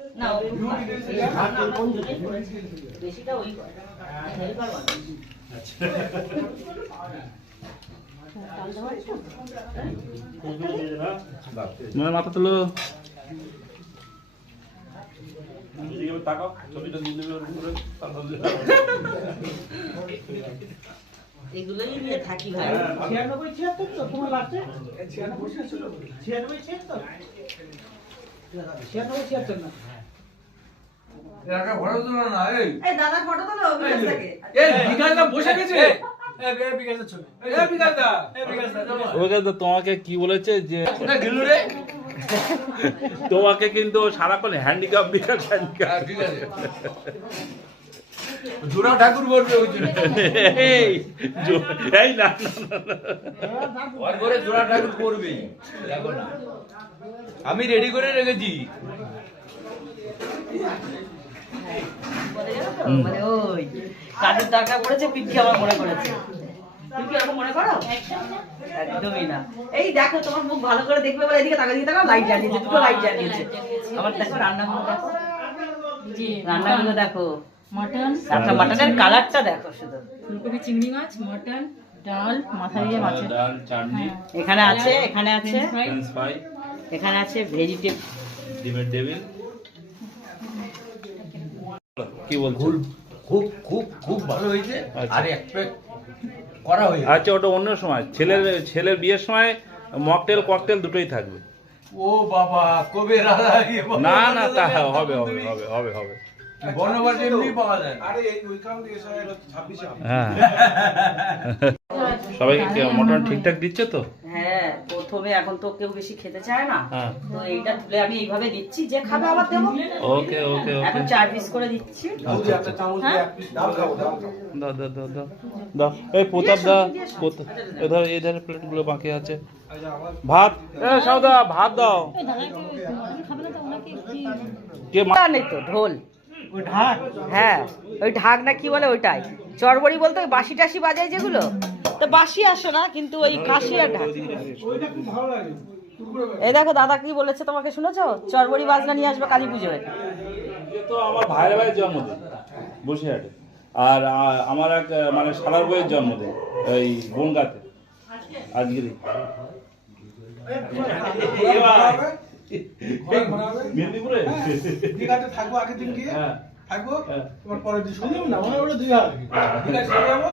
না বেশিটা ওই করে হেল্পার বানায়। আচ্ছা মানে মাথা তুলো এগুলোই নিয়ে থাকি ভাই। 96 তো তোমার লাগছে 96 না একা ফটো তোলো না এই দাদা ফটো তোলো বিকাশ থেকে। এই বিকাশদা বসে গেছে বিকাশদা ছবি বিকাশদা ওকে তোমাকে কি বলেছে যে কোথায় গেল রে তোমাকে কিন্তু সারাক্ষণ হ্যান্ডিক্যাপ বিকাশ হ্যান্ডিক্যাপ ঠিক আছে জোড়া ঠাকুর বলবে ওই জন্য এই না ওর ঘরে জোড়া ঠাকুর করবে দেখো না আমি রেডি করে রেখেছি মানে ওই কাজের দরকার পড়েছে পিঠি আমার মনে করেছে। তুমি কি এরকম মনে করো? একদমই না। এই দেখো তোমার মুখ ভালো করে দেখবে বলে এদিকে তাকা দিয়ে তাকাও, লাইট জ্বালিয়েছে, দুটো লাইট জ্বালিয়েছে। আমার দেখো রান্নাগুলো দেখো, রান্নাগুলো দেখো, মটন, একটা মাটনের কালারটা দেখো শুধু। ফুলকপি চিংড়ি মাছ, মটন, ডাল, মাথা দিয়ে মাছের ডাল চাটনি এখানে আছে, এখানে আছে, ফ্রেঞ্চ ফ্রাই এখানে আছে ভেজিটেবল। ডিমের টেবিল কি বলছো? খুব খুব খুব ভালো হয়েছে আর এক্সপেক্ট করা হয়েছে। আচ্ছা ওটা অন্য সময় ছেলের বিয়ের সময় মকটেল ককটেল দুটোই থাকবে। ও বাবা কবে রাধা না না তা হবে হবে হবে হবে হবে বনবাস এমনি পাওয়া যায় আরে এই ওইখান দিয়ে এসে 26 হবে। হ্যাঁ সবাইকে মটন ঠিকঠাক দিচ্ছে তো? হ্যাঁ প্রথমে এখন তো কেউ বেশি খেতে চায় না, হ্যাঁ তো এইটা তুলে আমি এইভাবে দিচ্ছি, যে খাবে আবার দেবো। ওকে ওকে এখন ওকে 4 পিস করে দিচ্ছি। বৌদি একটা চামচ দিয়ে এক পিস ডাল খাবো ডাল খাবো। দাও দাও দাও দাও দাও এই প্রতাপ দা এধারে এধারে প্লেটগুলো বাকি আছে। ভাত এ সাউদা ভাত দাও। ওই দাদাকে মটন খাবে না তো ওনাকে কি কে ঢাক নেই তো ঢোল, ওই ঢাক হ্যাঁ ওই ঢাক না কি বলে ওইটাই। চড়বড়ি বলতে ওই বাঁশি টাসি বাজায় যেগুলো, তো বাঁশি আসে না কিন্তু ওই কাশি আর ঢাক। ওইটা খুব ভালো লাগে। এই দেখো দাদা কি বলেছে তোমাকে শুনেছো? চড়বড়ি বাজনা নিয়ে আসবে কালী পুজোয়। যে তো আমার ভাইয়ের জন্মদিন বসিরহাটে, আর আমার এক মানে শালার বইয়ের জন্মদিন এই বনগাঁতে আজকেরই। মেদিনীপুরে ঠিক আছে থাকবো আগের দিন গিয়ে হ্যাঁ থাকবো হ্যাঁ। তোমার পরের দিন শুনলাম না মনে হয় ওটা 2 হাজার ঠিক আছে চলে যাবো।